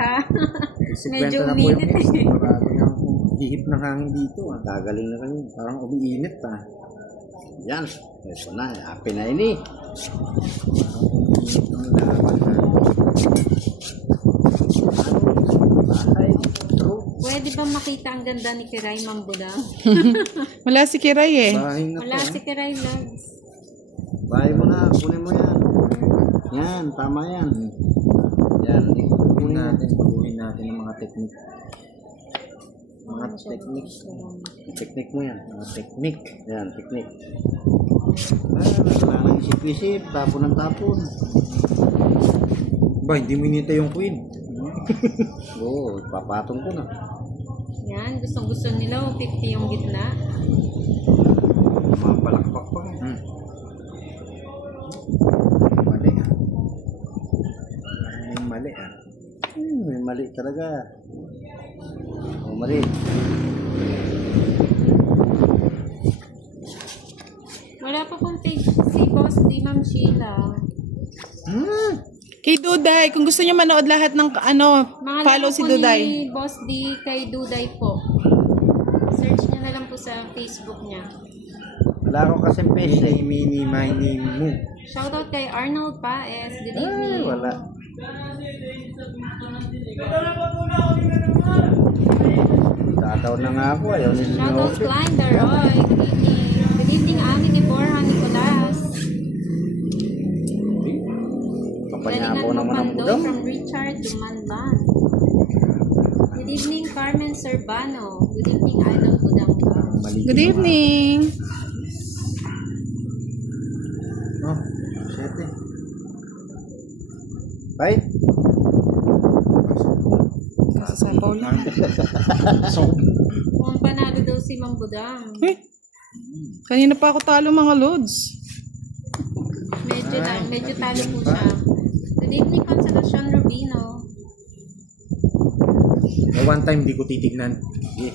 ha? Medyo na po yung uminit hits. eh. Marami na hihip ng hangin dito. Gagaling na kami. Parang umiinit Yan. Ito na. Happy na ini. Umiinit ang laban ha. Ay. Pwede ba makita ang ganda ni Kiray, Ma'am Budang? Wala si Kiray eh. Bahay na Wala to. si Kiray, loves. Bahay mo na. Kunin mo yan. Yan. Tama yan. Yan. Baguhin natin ang mga technique. Mga technique. Technique mo yan. Mga technique. Yan. Technique. Wala nang isip-isip. Tapon ng tapon. Ba, hindi mo inita yung queen. Oo. Papatong ko na. Yan, gustong-gusto nila, 50 yung gitna. Mapalakpak pa. Mali ha. May mali ha. May mali talaga. O mali. Wala pa pong page si Boss di Ma'am Sheila. Kay Duday, kung gusto niyo manood lahat ng Mga follow laro si po Duday. ni Boss D kay Duday po. Search niya na lang po sa Facebook niya. Wala ko kasi face eh. Mini, my name mo. Shoutout kay Arnold Paes. Good Ay, evening. wala. Tataw na nga ako. Ayaw nila Shoutout Klein Daroy. Good evening. Good evening, Ami ni Borja Nicolas. Kapanyapo Galingan mo naman ang Pandoy budang. from Richard Dumanban. Good evening, Carmen Serbano. Good evening, Idol Budang. Mali Good evening. Oh, siyete. Right? Sasapaw lang. So, Kung panalo daw si Mang Budang. Eh, kanina pa ako talo mga lods. Medyo talo po siya. Good evening, Consolacion Rubino. one time di ko titignan. Sige.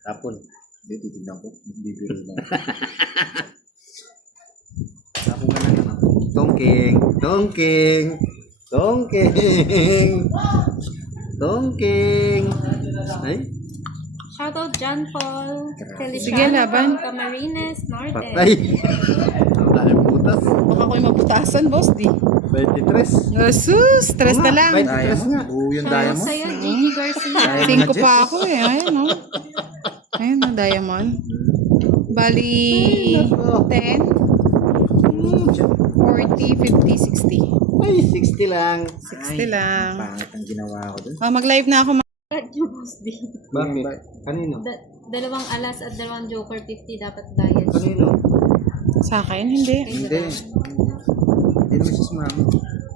Tapon. Hindi, titignan ko. Bibiro lang. Tapos ka na naman. Tongking. Tongking. Tongking. Tongking. Ay. Shoutout John Paul. Sige, laban. Camarines Norte. Patay. Ang daming putas. Baka ko yung maputasan, boss di. 23. Sus, stress na lang. Diamond. Buo yung Shoutout diamond. sa'yo, Gigi Garcia. 5 pa ako eh. Ayan o. Ayan o, diamond. Bali, 10, 40, 50, 60. Ay, 60 lang. 60 lang. Pangit ang ginawa ko dun. Oh, mag-live na ako. Yung Boss D. Bakit? Kanino? Dalawang alas at dalawang joker 50 dapat bayad. Kanino? Sa akin, hindi. Kay Hindi. Budang. Hindi naman siya sumama.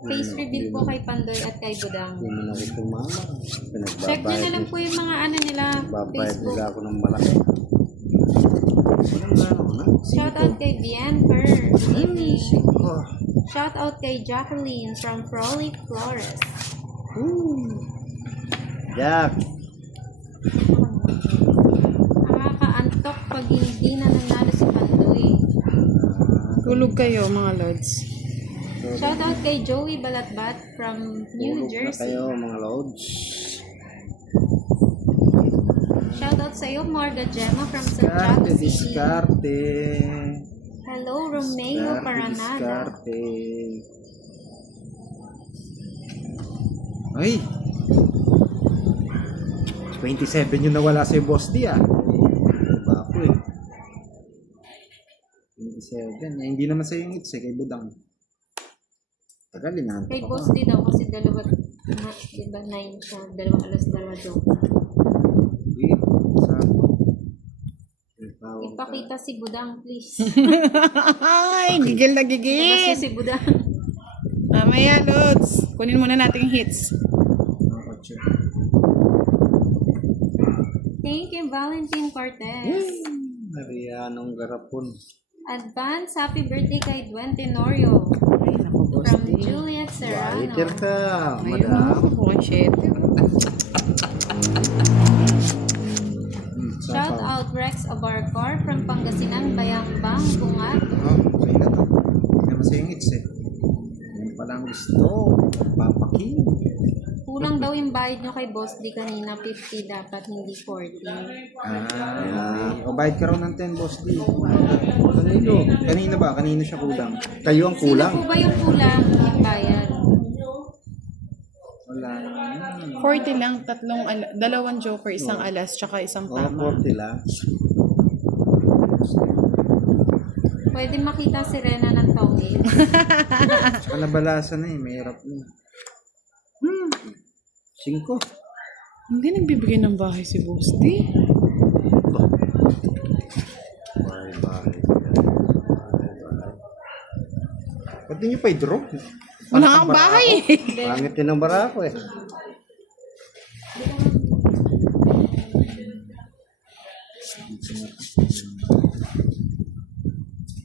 Face reveal po kay Pandoy at kay Budang. Hindi mo na ako tumama. Check nyo na lang po yung mga ano nila, Babayad Facebook. nila ako ng malaki. Walang gano'n ko na. Shoutout kay Bianfer. Good evening. Oh. Shoutout kay Jacqueline from Frolic Flores. Jack. Nakakaantok pag hindi na nanalo si Pandoy. Tulog kayo, mga lods. Shoutout kay Joey Balatbat from New Tulog na Jersey. kayo mga loads. Shoutout sa iyo, Morga Gemma from Diskarte, Santiago City. diskarte. Hello, Romeo Paranada. Diskarte. Ay! 27 yung nawala sa Boss D ah. Diba ako eh. 27. Eh, hindi naman sa yung hits eh, kay Budang. Tagal, inahanap Kay ako. Boss D daw kasi dalawa, diba 9 siya, dalawang alas, dalawa joke. Hindi, saan? Ipakita si Budang, please. Ay, gigil na Labas gigil. niya si Budang. Mamaya, lods. Kunin muna natin yung hits. Thank you, Valentin Cortez. Marianong Garapon. Advance happy birthday kay Dwayne Tenorio Ay, naku, boss. from Juliet Serrano. Waiter ka, Ayun, madam. oh, 7. Shout out Rex Abarcor from Pangasinan, Bayambang, Bungat. Oh, okay na to. Hindi naman sa yung hits eh. Yung palang gusto. Papaking. Kulang daw yung bayad nyo kay Boss D kanina, 50 dapat, hindi 40. Okay. O bayad ka raw ng 10, Boss D. Kanino? Kanina ba? Kanino siya kulang? Kayo ang kulang. Sino po ba yung kulang yung bayad? Wala. 40 lang, dalawang joker, isang alas, tsaka isang Mga tama. 40 lang. Pwede makita si Rena ng tawid. Saka nabalasan na eh. Mahirap na. 5. Hindi nagbibigay ng bahay si Boss D. Bye. Ba't di nyo pa i-draw? Wala nga ang bahay eh. Pangit din ang barako eh.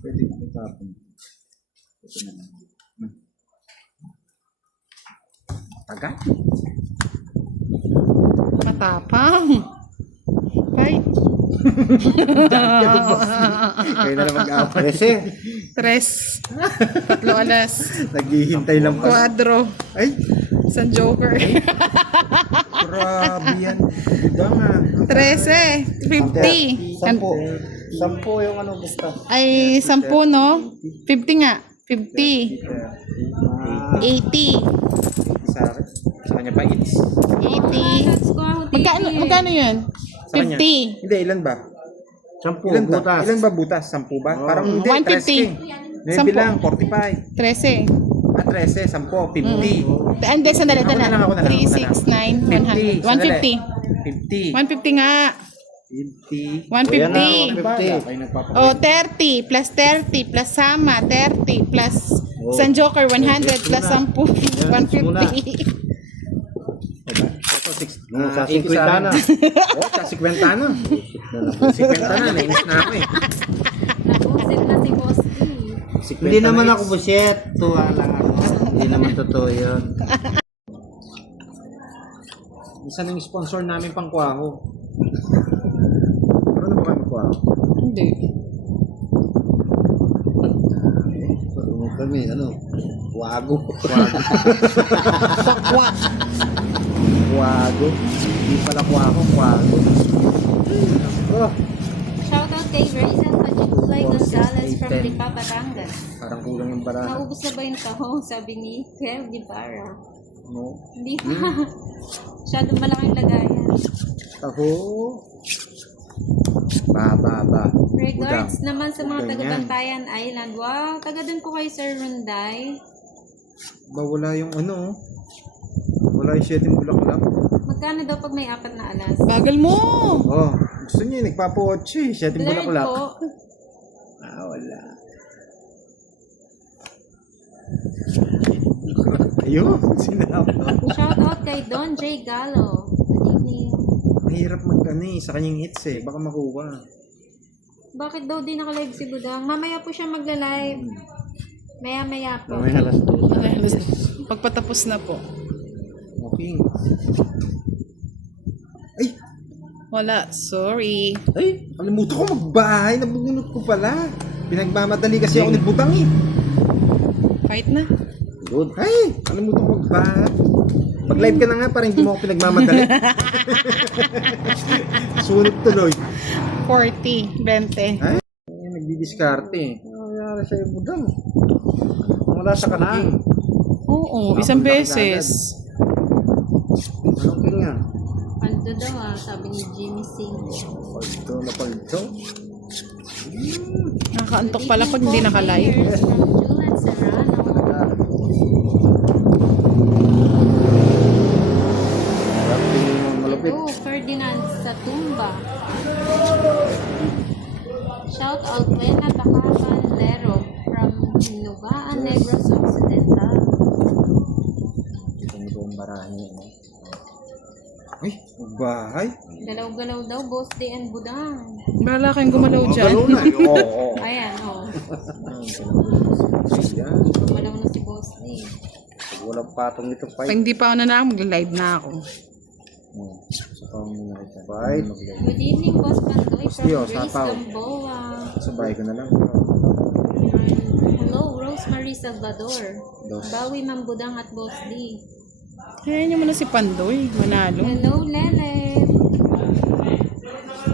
Pwede ko itapon. Ito na lang. Taga? Matapang. Ay, Kayo na lang mag-away. Kasi, 3. 3 alas. Naghihintay lang pa. Quadro. Ay! Isang joker. Grabe yan. Budang ah. 13. 50. 10 yung ano gusto. Ay, 10 no? 50 nga. 50. 80. Sa akin. Sa kanya pa it's. 80. Let's go out. Magkano yun? Sa kanya. 50. Hindi, ilan ba? 10 Ilan ba? butas. Ilan ba butas? 10 ba? Parang hindi, 150. 13. May 10. bilang, 45. 13. 13, 10, 50. Hindi, sandali. Ako na lang, ako na lang, 3, ako na 6, 9, 50. 100. 150. 50. 150 nga. 50. 150. 50. Kayo nagpapakulit. Oh, 30 plus 30 plus sama 30 plus isang joker 100 plus 10 150. Ito, 6. Nung sa 50 na. Oo, sa 50 na. 50 na, nainis na ako eh. Nabusit na si Boss D. 50 Hindi na naman is- ako buset. Tuwa lang ako. Hindi naman totoo yun. Isa na yung sponsor namin pang kwaho. Ano ba kayo magkwaho? Hindi. Kami, ano? Wago. Kwak. Kwago. Hindi pala kwaho, kwago. Oh, Shoutout kay Raisin Pachikulay Gonzalez from Lipa, Batangas. parang kulang yung bara. Naubos na ba yung taho? Sabi ni Kev Guevara. No. Hindi pa. Masyadong malaking lagayan. Taho. Ba. Regards naman sa mga Ganyan. taga-Bantayan Island. Wow, taga dun po kay Sir Runday. Ba wala yung ano? Wala yung 7 bulaklak. Magkano daw pag may 4 na alas? Bagal mo. Oh, gusto niya nagpapa-8 eh. 7 Blurred bulaklak. po. Wala. Ayun, sinabi. Shoutout kay Don J. Gallo. Good evening. Mahirap sa kanyang hits eh. Baka makuha. Bakit daw di naka-live si Budang? Mamaya po siya magla-live. Maya-maya po. May alas 2. Pagpatapos na po. Okay. Ay! Wala, sorry. Ay! Kalimutan ko magbahay. Nabunot ko pala. Pinagmamadali kasi ako ni Budang eh. Fight na. Good. Ay! Kalimutan ko magbahay. Mag-live ka na nga para hindi mo ako pinagmamadali. Sunod tuloy. 40, 20. Ay! Nagdidiskarte eh. Ano nangyari sa'yo, Budang? Wala sa kanang. Oo, isang beses. Anong kanya? Paldo daw sabi ni Jimmy Singh. Paldo na paldo. Nakakaantok pala pag hindi naka-live. Cheers from Julian Serrano. Malupit. Hello, Ferdinand sa Tumba. Shout out Buena Bacaban Lero from Nugaan Negros Occidental. Ito nito ang barahan niya. No? Ay! Magbahay. Galaw-galaw daw, Boss D and Budang. Bahala kayong gumalaw dyan. Galaw na. Oo. Ayan, oh. Yan. Gumalaw na si Boss D. Walang patong ito Pag fight. hindi pa ako na mag-live na ako. Sa pang nakita. Fight. Good evening, Boss Pandoy from Yo, Grace sapaw. Gamboa. Sa bahay ko na lang. Hello, Rosemary Salvador. Dos. Bawi Mambudang at Boss D. Kaya niyo muna si Pandoy, manalo. Hello, Lele.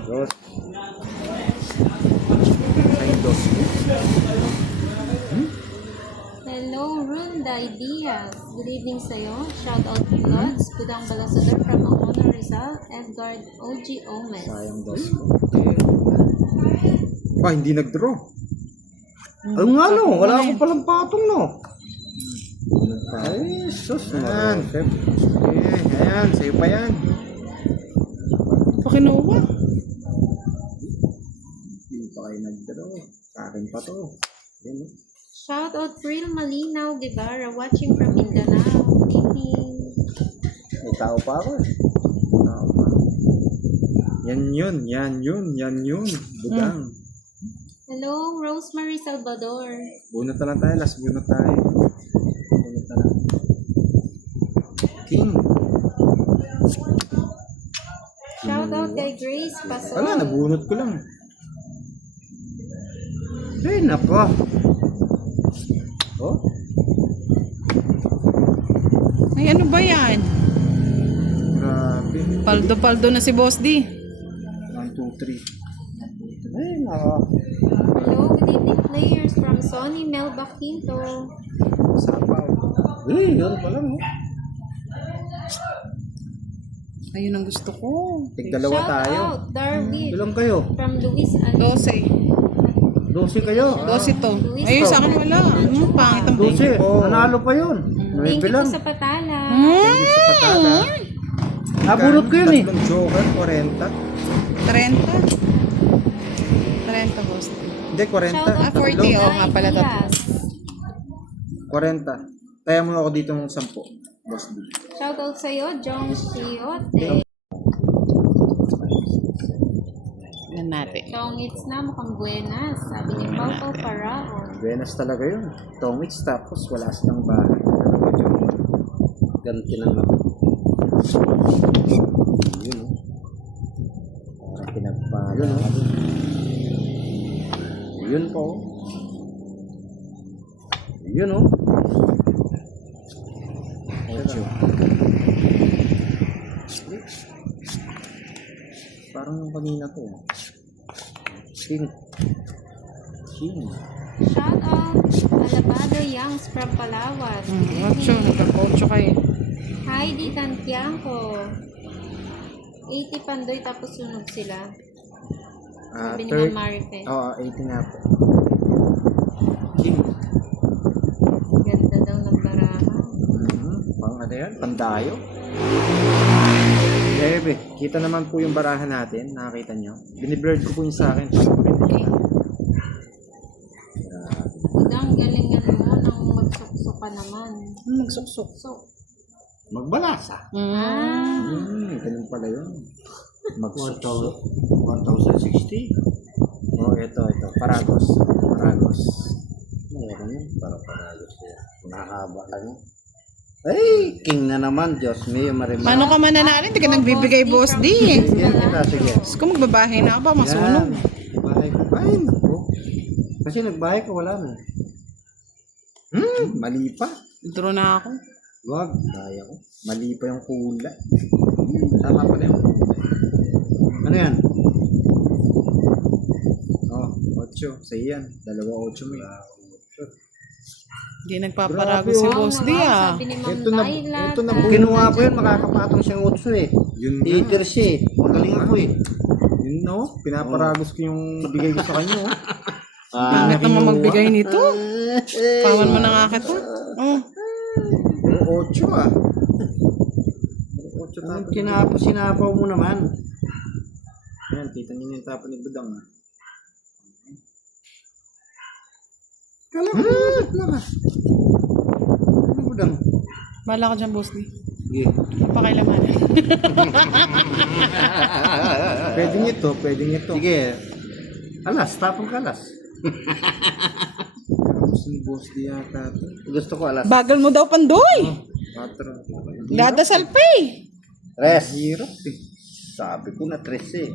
Dos. Sa'yo, dos. Hello, Runda Diaz. Good evening sa'yo. Shout out to Lods, Budang Balasador from Angono Rizal, Edgar OG Omes. Sayang dos ko. Hindi nag-draw. Ay nga no, wala akong palang patong no. Ay, sus. Ayan. Ayan, sa'yo pa yan. Pakinuha. Hindi pa kayo nag-draw. Sa akin pa to. Yan, no? Shout out Real Malinaw Guevara watching from Mindanao. Good evening. May tao pa ako eh. Yan yun. Budang. Hello, Rosemary Salvador. Bunot na lang tayo, last bunot tayo. Bunot na lang. King. Shout out kay Grace Pasol. Wala, nabunot ko lang. Ay, nako. Oh, Ay, ano ba yan? Grabe. Paldo-paldo na si Boss D. 1, 2, 3. ay, nako. Hello, good evening players from Sonny Melba Quinto. Sapaw. Ay, yun pa lang. Oh. Ayun ang gusto ko. Tig-dalawa Shout tayo. out Darwin Ilan kayo? from Luis Ali. 12. 12 kayo. 12 to. Ayun sa akin wala. Pangit ang 12. Oh. Nanalo pa yun. Thank 9 you lang. po sa patala. Thank you sa patada. Nabunot ko yun eh. Tatlong joker, 40. 30. 30, Boss D. Hindi, 40. Shout out 40, Tatlo. oh, nga pala tatlo. Diaz. 40. Kaya mo ako dito ng 10. Boss D. Shout out sa'yo, Jong Chiote. Yan natin. Tongits na mukhang buenas. Sabi ni Pau Pau Paraon. Buenas talaga yun. Tongits tapos wala silang bahay. Ganti lang ako. Yun oh. Para pinagpala. Yun oh. Yun po. Yun oh. Ocho. Parang yung kanina to. King. Shout out Alabado Youngs from Palawan. Good 8. evening. Nagka-8 kayo. Heidi Tantiangco. 80 Pandoy tapos sunog sila. Sabi ni Ma'am Marife. Oo, 80 nga po. Ganda daw ng barahan. Pang ano yan? Pandayo. Bebe, kita naman po yung barahan natin. Nakakita nyo. Biniblurred ko po yung sa akin. Okay. Budang galingan mo nang magsuksok ka naman. Magsuksok. So, Magbalasa. Ganun pala yun. Magsuksok. 1,060. Oh, ito. Paragos. Meron yun. Para paragos yan. Mahaba lang yun. Ay, king na naman. Diyos me, marimar. Paano ka mananalo? Hindi ka nagbibigay, Boss D. Sige, sige. Gusto ko magbabahay na ako ba? Masunog. Bahay ko. Ay, naku. Kasi nagbahay ka, wala na. Mali pa. Draw na ako. Wag, daya ko. Mali pa yung kulay. Tama pala yung kulay. Ano yan? Oh, 8. Sa iyan. 2 8 mo yan. Hindi nagpaparago si Boss D ah. Sabi ni Ma'am Ito na- Laila. ito na- Kung kinuha ko yun, makakapatong siyang 8 eh. Yun na. Theater siya eh. Magaling ako eh. Yun no. Pinaparagos ko yung bigay ko sa kanya. Oh. Pangit naman magbigay nito. Pawan mo na nga kita. Oh. Puro 8 ah. Puro 8 tapos. Sinapaw mo naman. Ayan, kita niyo yung tapo ni Budang ah. Kala ko lang ah. Ano Budang? Bahala ka dyan, Boss D. Sige. Pakailaman. Pwede nito. Sige. Alas, tapong ka alas. Gusto ni Boss di yata ito. Gusto ko alas. Bagal mo daw, Pandoy. 4. Dadasal pa eh. Tres. Hirap eh. Sabi ko na tres eh.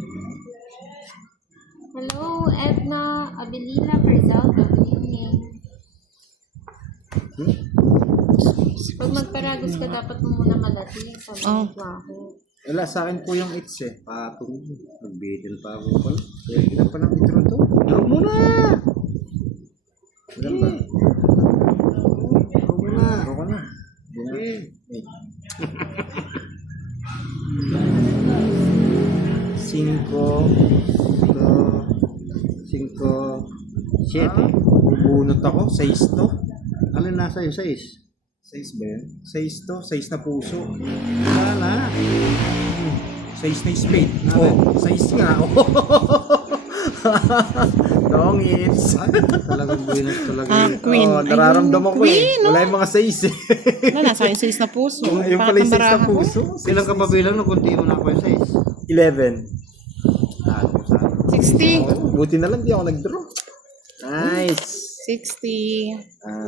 Hello, Edna Abilina Perzaldo. Good evening. Pag magparagos ka, dapat mo muna malati. Sabi Oh. ko ako. Wala, sa akin po yung its eh. Patong. Nagbitin pa ako pala. Ilan pa lang intro to? Draw mo na! Ilan ba? Draw mo na! Intro ka na. Okay. Wait. 5, 5, 7. bubunot ako. 6 to. Alin nasa yung 6? 6 ba yun? 6 to. 6 na puso. Wala na. 6 na spade. Oh, 6 nga. Dong it's. Talagang buwinas talaga. Queen. Oh, nararamdaman ko Queen, eh. Wala yung mga 6 eh. Wala, nasa akin 6 na puso. Yung pala yung 6 na Baraha ko. puso. Ilang ka pa bilang nung kunti mo na ako yung 6? 11. Sa 60. Oh, buti na lang di ako nag-draw. Nice. 60.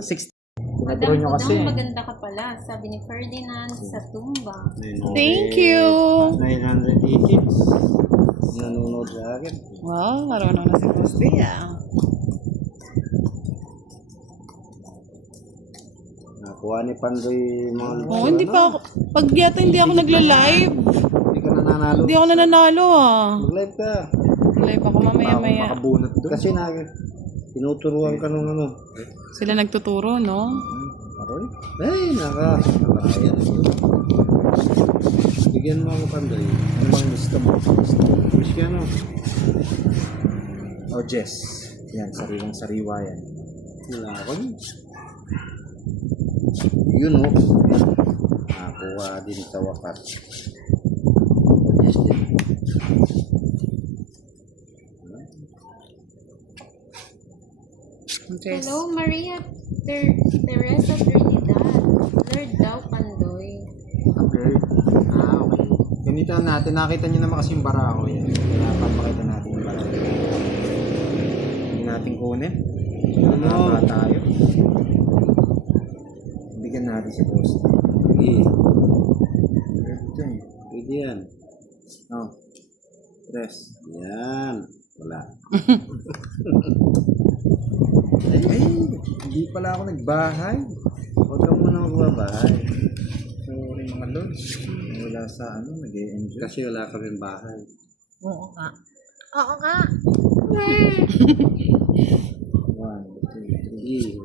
6. Nag-draw nyo kasi. Maganda ka pala, sabi ni Ferdinand sa tumba. Thank you. 980. Nanonood sa akin. Wow, marunong na si Posti ah. Nakuha ni Pandoy mga Oh, hindi pa ako. Pag yata hindi ako nagla-live. Hindi ka nananalo. Hindi ako nananalo ah. Mag-live ka. Live ako mamaya-maya. Makabunot doon. Kasi tinuturuan ka nung ano. Sila nagtuturo, no? Aroy. Ay, nakakaya na yun. Bigyan mo ako Pandoy. Ano bang gusto mo? Miss ka no? Oh, Jess. Yan, sariwang sariwa yan. Wala ako yun. Yun o. Nakuha din sa wakas. Yes din. Yes. Hello, Maria Teresa Trinidad. Lord daw, Pandoy. Okay. Okay. Ganito natin. Nakita nyo naman kasi yung barako yan. Kaya papakita natin yung barako. Hindi natin kunin. Nababa tayo. Bigyan natin si Post. Sige. Ito eh. Pwede yan. Oh. Tres. Yan. Wala. Ay, hindi pala ako nagbahay. Huwag ka muna magbabahay. Sorry mga lods. Wala sa ano, nag-e-enjoy. Kasi wala kami bahay. Oo nga. Oo nga. 1, 2, 3. Sige.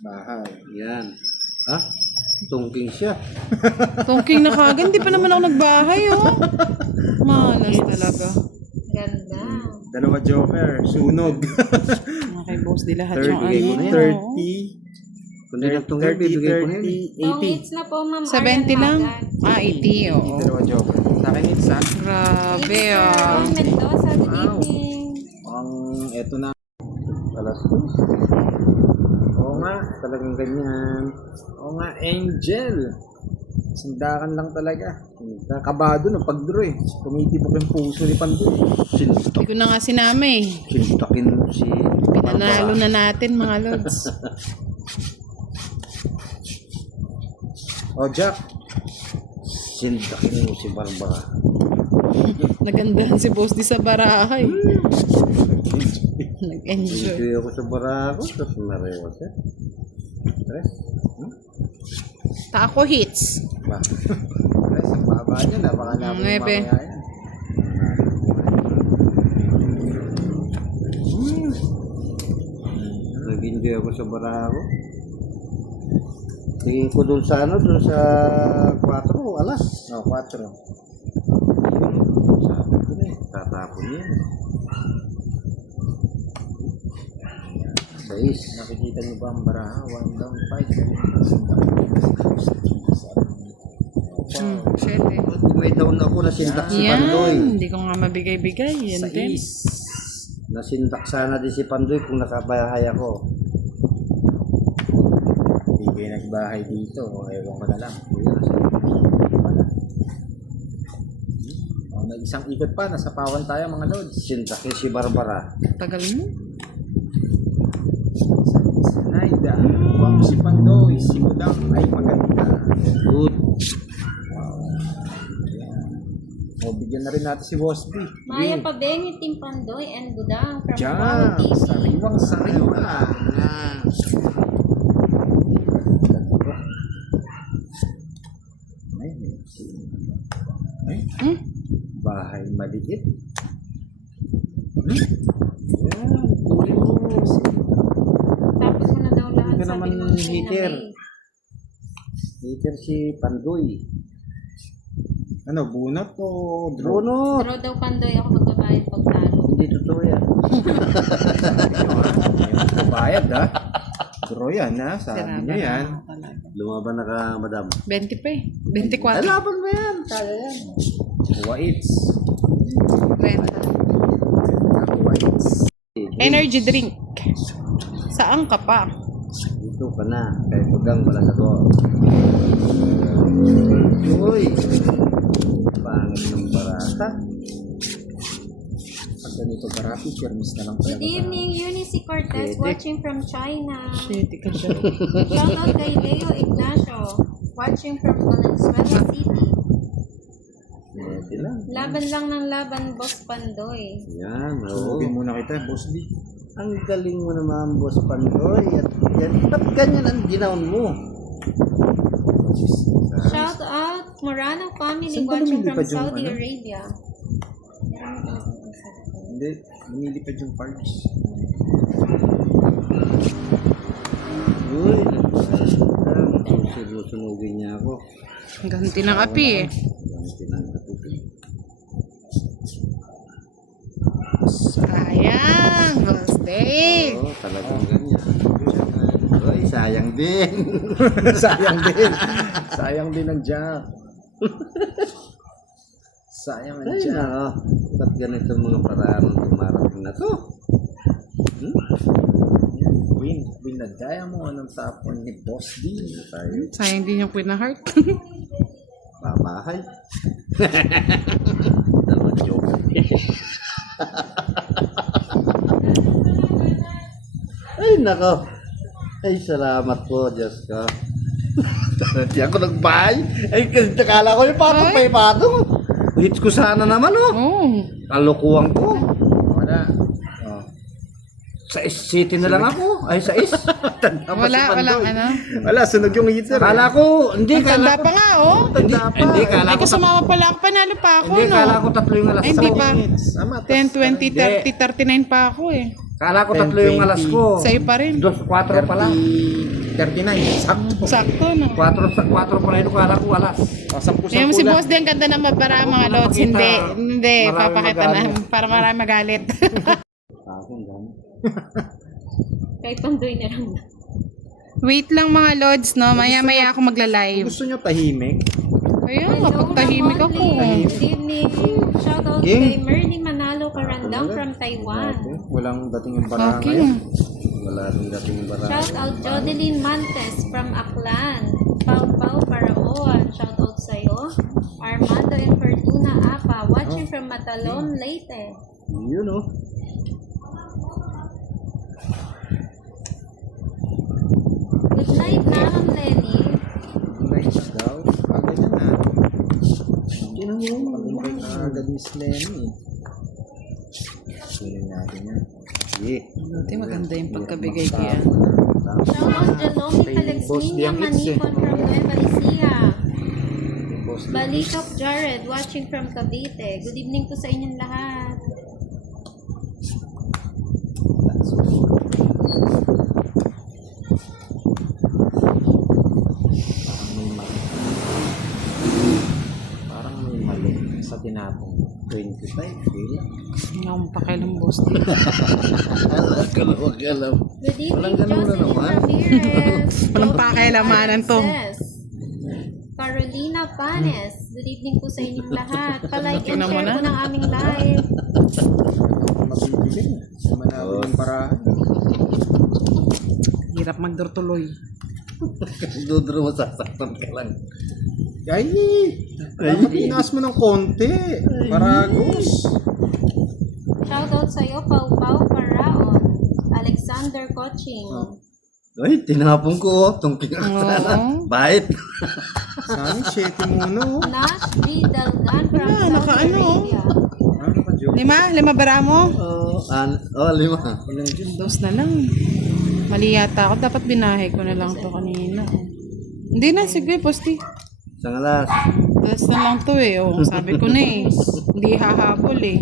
Bahay. Yan. Ha? Tungking siya. Tongking na kagad. Hindi pa naman ako nagbahay, oh. Malas talaga. Ganda. Dalawa joker. Sunog. Okay, boss, di lahat 30, yung ano. 30, Kung di nagtungking, bibigay ko na yun. 30, 80. Long hits na po, Ma'am 70 Arian lang. Magat. Ah, 80, oo. Dalawa joker. Sa akin it's sa Grabe, It's Sir ah. Ron Mendoza. Good Wow. evening. ang eto na. Alas 2. Oo nga. Talagang ganyan. Oo nga, Angel. Sindakan lang talaga. Kabado ng pag-draw eh. Tumitibok yung puso ni Pandoy. Hindi ko na nga sinama eh. Sintakin mo si Pinanalo na natin, mga lods. Oh, Jack. Sintakin mo si Barbara. Nagandahan si boss di sa barahay. Nag-enjoy. Enjoy ako sa barako. Tapos narewa siya. Tres. Taco hits. Ba? Guys, ang baba niya na. Baka na Nuebe. Nag-enjoy ako sa barako. Tingin ko dun sa ano, dun sa 4, alas. Oh, 4. Sabi ko na eh, tatapon yan. 6. Nakikita niyo ba ang baraha? 1 down, 5. Siyete. Kung may down ako, nasintak si Pandoy. Yan. Hindi ko nga mabigay-bigay. Yan din. Nasintak sana din si Pandoy kung nakabahay ako. Hindi kayo nagbahay dito. Ewan ko na lang. Oh, may isang ikot pa. Nasa pawan tayo mga lods. Sintakin si Barbara. Tagal mo. Si Naida. Wang si Pandoy. Si Budang ay maganda. Good. O, bigyan na rin natin si Boss B. Maya Pabengi, Team Pandoy, and Budang from Diyan, Wow TV. sariwang sariwa. Yan. Ay, Hmm? bahay maliit. Yan, kunin mo. Tapos mo na daw lahat, Hindi ka sabi naman mo kay hater. May. Hater si Pandoy. Ano, bunot o draw? Bunot. Pero daw Pandoy ako magbabayad pag talo. Hindi totoo yan. Bayad ha? Draw yan ha? Sabi niyo yan. Lumaban na ka, madam. 20 pa eh. Ay, 24. laban mo yan. Kaya yan. Kuha it's. 30. Kuha it's. Energy drink. Saan ka pa? Dito ka na. Kaya tugang wala sa to. Uy. Pangit ng barata. Pag ganito barapi, permis na lang Good evening, Eunice Cortez, Pwede. watching from China. Shit, ikaw siya. Shout out kay Leo Ignacio, watching from Valenzuela City. Pwede lang. Laban lang ng laban, Boss Pandoy. Yan. Oo. Tugin muna kita, Boss B. Ang galing mo naman, Boss Pandoy. At yan, ba't ganyan ang ginaon mo? Shout out Morano family, Saan ba watching from lumilipad yung Saudi ano? Arabia. Hindi, lumilipad yung cards. Uy, susunugin niya ako. Ang ganti ng api eh. Ganti ng katupi. Sayang, Boss Dave. Oo, talagang ganyan. Uy, sayang din. Sayang din. Sayang din ang jack. Sayang ang Ay, jack. nako. Ba't ganito mga paraan ang dumarating na to? Win na diamond ang tapon ni Boss D. Tayo, Sayang din yung Queen na Heart. babahay. Dalawang joke. Ay, nako. Ay, salamat po, Diyos ko. Hindi ako nagbahay. Ay, kasi nakala ko yung patong pa yung patong. Hits ko sana naman, oh. Oh. Kalokohan ko. Wala. Oh. Sa City na lang ako. Ay, sa Walang ano. Wala, sunog yung heater. Kala ko, hindi, Ang kala tanda ko. pa nga oh. Hindi, kala Ay, ko. kung sumama pala ako, panalo pa ako, Hindi, no? kala ko tatlo yung alas Ay, hindi ko. pa. 10, 20, Hindi. 30, 39 pa ako eh. Kala ko tatlo yung alas ko. Sa'yo pa rin. 2, 4 pa lang. 39. Sakto. Sakto, no? 4 pa rin, kala ko alas. Sampu-sampu Yung si lang. Boss din, ganda ng mabara Huwag mga mo na lods. makita. Hindi, Marami papakita na. magalit. Para marami magalit. Kay Pandoy na lang. Wait lang mga lods, no? Maya-maya ako magla-live. Gusto nyo tahimik? Ayun, kapag tahimik ako. Good evening. Shout out Game. kay Merly Manalo Karandang from Taiwan. Walang dating yung baraha Okay. ngayon. Wala rin dating yung barang. Shout out Jodeline Mantes from Aklan. Pau Pau Paraoan. Shout out sa'yo. Armando and Fortuna Apa. Watching from Matalon, Leyte. Yun, oh. Good night, Ma'am Lenny. Nice daw. Bagay na na. Pag-invite na agad Miss Lenny. Kunin natin yan. Yeah. Buti maganda yung pagkabigay ko yan. Shout out Jalomi Boss Alexminia Diang Hits, eh. Manicon from Nueva Ecija. Boss D. Balikop Jared, watching from Cavite. Good evening po sa inyong lahat. Parang may mali sa tinapong 25. Bilang. Hindi akong pakialam, Boss. Alam ka na, wag alam. Good evening, Walang ganun na Jocelyn naman. Ramirez. Walang pakialamanan to. Yes. Carolina Panes. Good evening po sa inyong lahat. Pa-like and Tingnan mo share na. po ng aming live. Mabibiling. Manawin yung baraha. Hirap magdurtuloy. Dudro mo, sasaktan ka lang. Ay! Dapat inaas mo ng konti. Paragos. Shoutout sa'yo, Pau Pau Paraon. Alexander Coaching. Ay, tinapon ko, oh. Tungking Oo. sana. Bait. Saan? 7 muna, oh. Nash D. Dalgan from Wala, Saudi nakaano, oh. Arabia. Ano ka, Joe? 5 bara mo? Oh, 5. Ilang dyan? 2 na lang. Mali yata ako. Dapat binahe ko na lang to kanina. Hindi na, sige, posti. Isang alas. Last na lang to eh. Oh, sabi ko na eh. Hindi hahabol eh.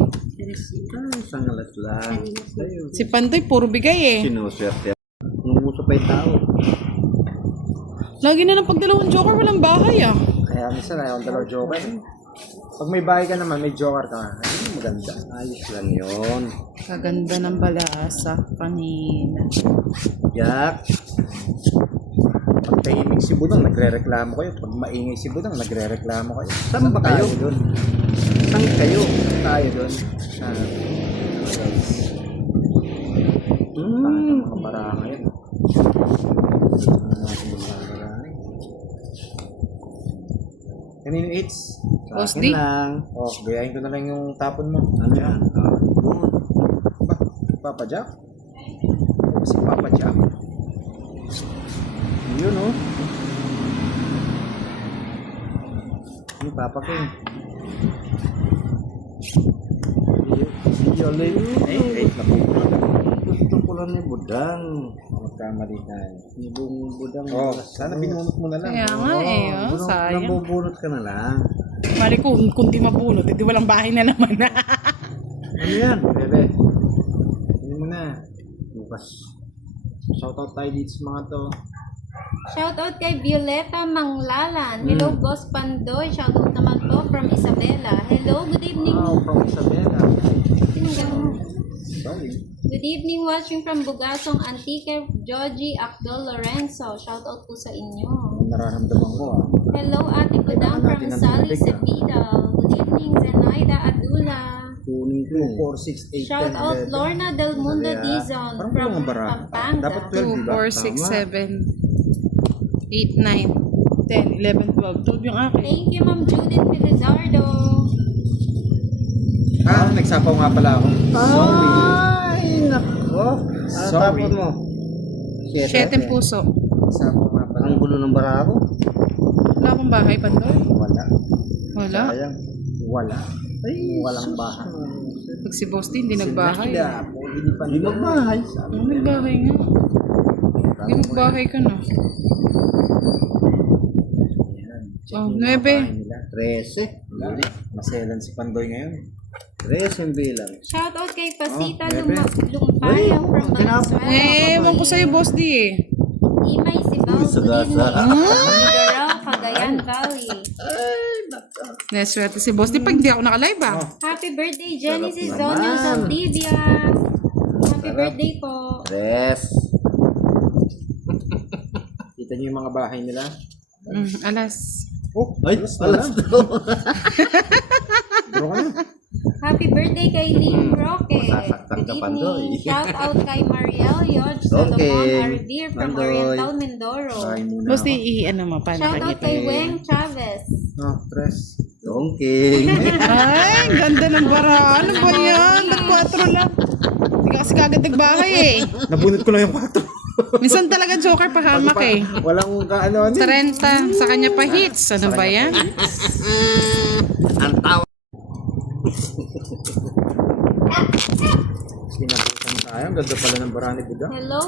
Isang alas lang. Ayun. Si Pantoy, puro bigay eh. Sinuswerte. Umuso pa yung tao. Lagi na ng pagdalawang joker, walang bahay ah. Kaya minsan ayaw ang dalaw joker. Pag may bahay ka naman, may joker ka. Ay, maganda. Ayos lang yun. Kaganda ng balasa kanina. Jack. Pag tahimik si Budang, nagre-reklamo kayo. Pag maingay si Budang, nagre-reklamo kayo. Saan ba kayo? Tayo doon. Saan kayo? Tayo doon. Sa guys. Mga baranga yun. Kanino hits? Sa Posdi? akin lang. Oh, gayahin ko na lang yung tapon mo. Ano yan? Ba? Papa Jack? O si Papa Jack? Yun oh. Yung papa ko yun. Yun. Eh, napupulot. Gusto ko lang ni Budang. Magkamali tayo. Ibong Budang. Oh, sana binunot mo na lang. Kaya nga eh, oh, sayang. Nabubunot ka na lang. Mali kung di mabunot, hindi walang bahay na naman. Ano yan? Bebe, hindi mo na. Bukas. Shoutout tayo dito sa mga to. Shoutout kay Violeta Manglalan. Hello, Boss Pandoy. Shoutout naman po from Isabela. Hello, good evening. Wow, from Isabela. Sinong mo? Sorry. Good evening, watching from Bugasong Antique, Joji Abdul Lorenzo. Shoutout po sa inyo. Ang nararamdaman ko ah. Hello, Ate Budang from natin ng Sally tubig, Cepidal. Good evening, Zenaida Adula. Kunin ko. 2, 4, 6, 8, 10, Shoutout 11. Lorna Del Mundo Sabi, Dizon Parang from walang bara. Pampanga. Dapat 12, 2, di ba? 4, 6, 7, 8, 9, 10, 11, 12. 12 yung akin. Thank you, Ma'am Judith Felizardo. Ah, nagsapaw nga pala ako. Ay, nako. Ano Sorry. tapon mo? 7 puso. Nagsapaw nga pala. Ang gulo ng bara ko. Wala akong bahay, Pantoy. Wala. Wala. Sayang. Wala. Ay, Walang bahay. Pag si Boss D, hindi nagbahay. Hindi magbahay. Ano nagbahay nga? Hindi magbahay ka na. Oh, 9. 13. Maselan si Pandoy ngayon. 13 bilang. Shoutout kay Pasita Oh, bebe. Lumpayang from Valenzuela. Ewan ko sa'yo, Boss D eh. Imay Sibaw, Uy, sagasa. Mindanao, Cagayan Valley. Neswerte si Boss D pag hindi ako nakalive ah. Happy birthday, Genesis Sarap Zonyo naman. Saldivia. Happy birthday po. Tres. Kita niyo yung mga bahay nila? Alas. Oh, Ay, alas na alas lang. to. Bro ka na. Happy birthday kay Lim Roque. Masasaktan Good ka, Pandoy. evening. Shout out kay Mariel Yodge Okay. Salomon Arvir from Pandoy. Oriental Mindoro. Bahay muna Boss D, ako. ano mo, paano Shout out kita kay Weng Chavez. Oh, tres. Dongking. Ay, ganda ng bara. Ano ba yan? Ba't 4 lang? Hindi ka kasi kagad nagbahay eh. Nabunot ko lang yung 4. Minsan talaga joker pahamak eh. Walang kaano-ano. 30. Sa kanya pa hits. Ano ba yan? Ang tawa. Pinabutan tayo. Ang ganda pala ng barani Buda. Hello,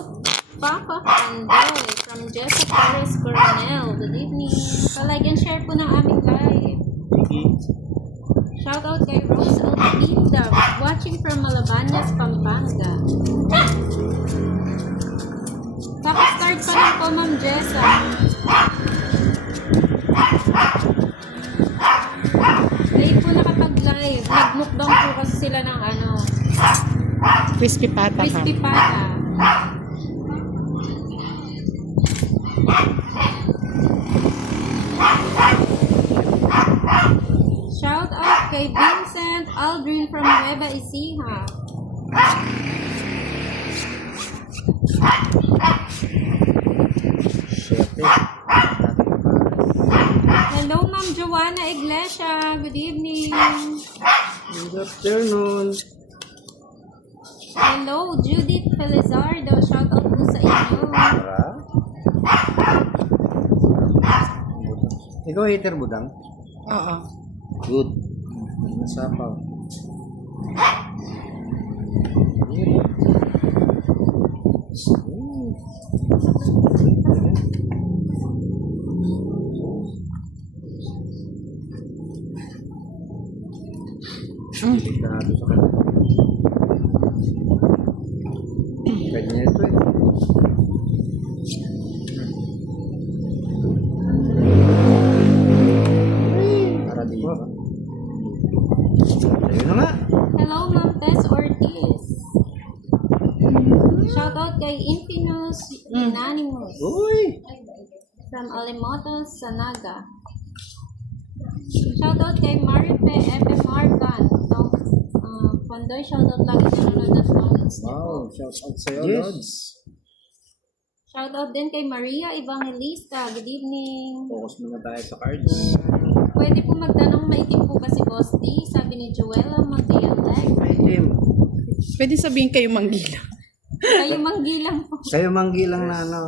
Papa Pandoy from Jessa Torres Coronel. Good evening. Like and share po ng aming live. Shout out kay Rose Alpinda, watching from Malabañas, Pampanga. Kaka-start pa lang po, Ma'am Jessa. Late po nakapag-live. Nag-mukbang po kasi sila ng Crispy pata ka. crispy pata. Shout out kay Vincent Aldrin from Nueva Ecija. Hello, Ma'am Joanna Iglesia. Good evening. Good afternoon. Hello, Judith Felizardo. Shout out po sa inyo. Para. Ikaw hater budang? Oo. Good. Masapaw. Delikado sa kanila. Pwede niya ito eh. Para dito. Ayun na nga. Hello, Ma'am Tess Ortiz. Shoutout kay Infamous Anonymous Uy! from Alimotos, Sanaga. Shoutout kay Marife FMR Khan. Pandoy, shoutout lagi nanonood at comments niya po. Wow, shout out sa'yo, Yes. Lods. Shoutout din kay Maria Evangelista. Good evening. Focus muna tayo sa cards. Pwede po magtanong, maitim po ba si Boss D? Sabi ni Joella Magdialeg. Hey, Tim. Pwede sabihin kayo manggila. Kayo manggilang po. Kayo manggilang na ano.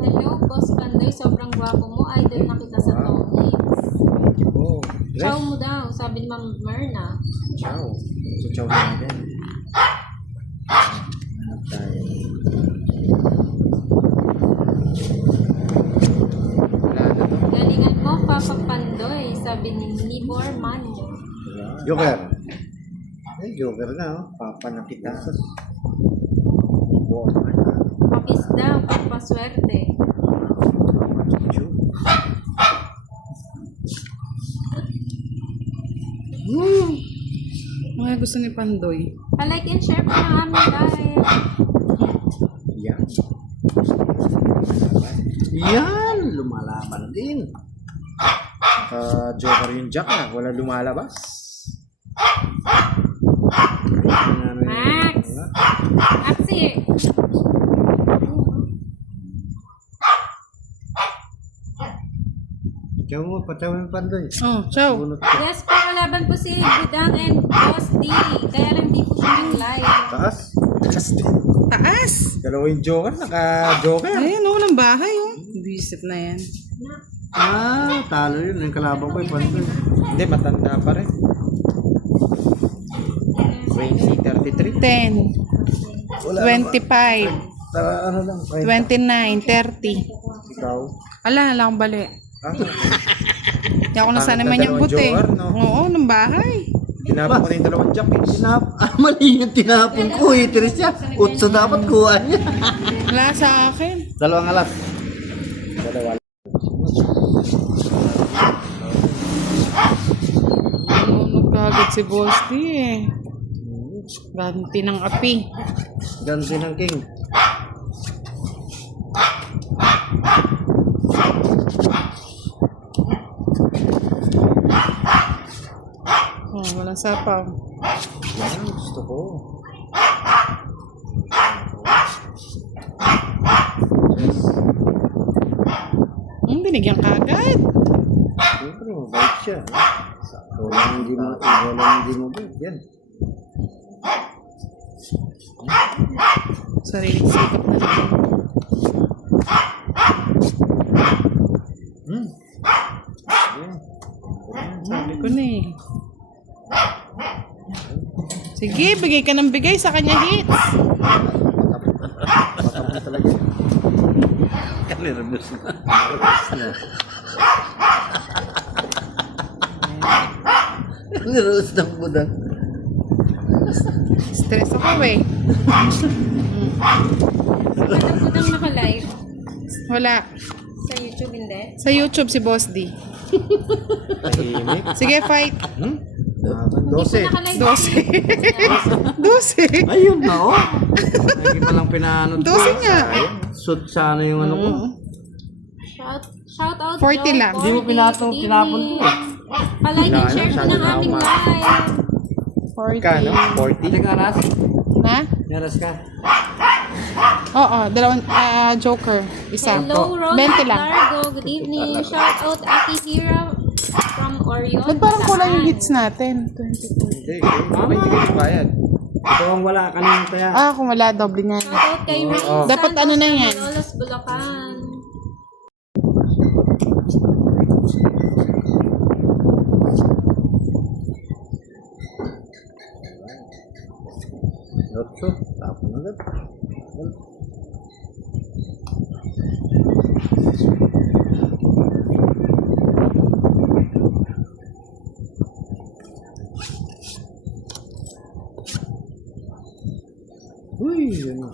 Hello, Boss Pandoy. Sobrang gwapo mo. Idol na kita sa Tongits. Thank you po. Ciao mo daw, sabi ni Ma'am Merna. Ciao. So, ciao natin. Hanap tayo. Wala na to. Galingan mo, Papa Pandoy, sabi ni Libor Manyo. Wala. Joker. Eh, Joker na oh. Papa na kita. Papis daw, papaswerte. Mga gusto ni Pandoy. Like and share po ng aming live. Yan. Yan! Lumalaban din. Joker yung Jack na. Wala lumalabas. Max! Maxi! Ikaw mo, patawin Pandoy. Oh, ciao. Bunot ko. Yes po, kalaban po si Budang and Boss D. Kaya lang di po siya ng live. Taas. Takas din. Taas! Dalawa yung Joker. Naka-Joker. Ayan, oh, ng bahay, oh. Visit na yan. Ah, talo yun. Yung kalaban ko yung Pandoy. Hindi, matanda pa rin. 2033. 10, Wala 25, ano lang. 29, 30. Ikaw. Ala, wala akong bali. Ah, Hindi ako nasa naman yung dalawang buti. joker, no? Oo, ng bahay. tinapon ko na yung dalawang Jack eh. Mali yung tinapon ko. Itiris siya. Utso dapat kuha niya. Wala sa akin. Dalawang alas. Dalawa. Nagkagad si Boss D eh. Ganti ng api. Ganti ng king. Oh, walang sapaw. Yan, gusto ko. Binigyan ka agad. Siyempre, mabait siya. Walang hindi mo ba? Yan. Sariling sikap na lang. Sabi ko na eh. Sige, bigay ka ng bigay sa kanya hits. Matapos talaga. Nervous na. Nervous ng budang. Stress ako eh. Alam ko nang naka-live Wala. sa YouTube, hindi? Sa YouTube si Boss D. Tahimik. Sige, fight. 12. Naka-live 12. Ayun na oh. Lagi palang pinanod. 12 nga. Shoot sana yung ano ko. Shout out 40 Joe lang. Hindi mo Forty. tinapon ko eh. Palike and share po Masyado ng na aming ako, live. 40. Kano? 40? Nag-aras? Ha? Naras ka? Oo, dalawang joker. Isa. Hello, Ron 20 lang. Largo. Good evening. Shout out Akihira from Orion. Ba't parang kulang yung Bataan. hits natin? 24. Hindi. Okay, hindi ko bayad. Ito ang wala kanina kaya. Kung wala, doble nga. Shout out kay Ray Dapat ano na yan? Malolos, Bulacan. Otso, tapon agad. Uy, yun na.